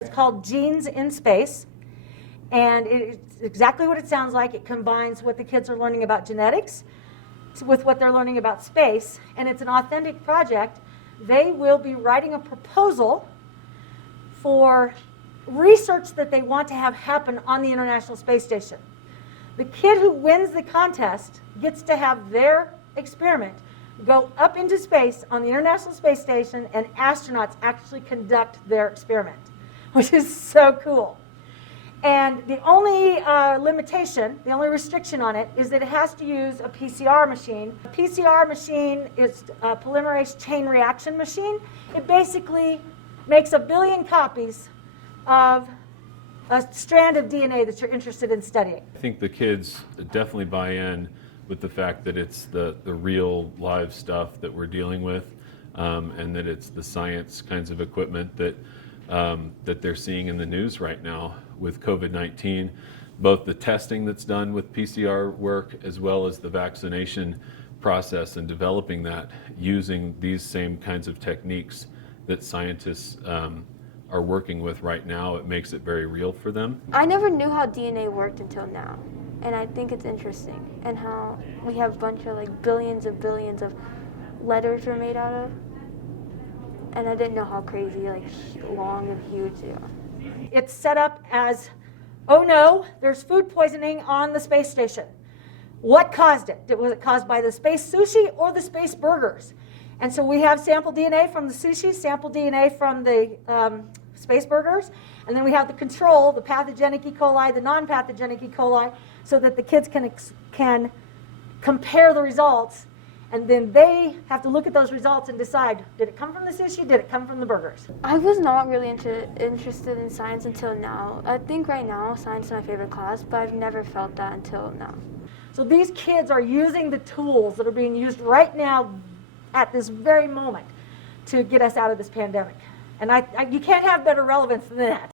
It's called Genes in Space, and it's exactly what it sounds like. It combines what the kids are learning about genetics with what they're learning about space, and it's an authentic project. They will be writing a proposal for research that they want to have happen on the International Space Station. The kid who wins the contest gets to have their experiment go up into space on the International Space Station, and astronauts actually conduct their experiment, which is so cool. And the only limitation, the only restriction on it, is that it has to use a PCR machine. A PCR machine is a polymerase chain reaction machine. It basically makes 1 billion copies of a strand of DNA that you're interested in studying. I think the kids definitely buy in with the fact that it's the real live stuff that we're dealing with, and that it's the science kinds of equipment that they're seeing in the news right now with COVID-19, both the testing that's done with PCR work as well as the vaccination process and developing that using these same kinds of techniques that scientists are working with right now. It makes it very real for them. I never knew how DNA worked until now, and I think it's interesting, and how we have a bunch of billions of letters we're made out of, and I didn't know how crazy long and huge they are. It's set up as, oh no, there's food poisoning on the space station. What caused it? Was it caused by the space sushi or the space burgers? And so we have sample DNA from the sushi, sample DNA from the space burgers, and then we have the control, the pathogenic E. coli, the non-pathogenic E. coli, so that the kids can compare the results, and then they have to look at those results and decide, did it come from the sushi, did it come from the burgers? I was not really interested in science until now. I think right now science is my favorite class, but I've never felt that until now. So these kids are using the tools that are being used right now at this very moment to get us out of this pandemic. And you can't have better relevance than that.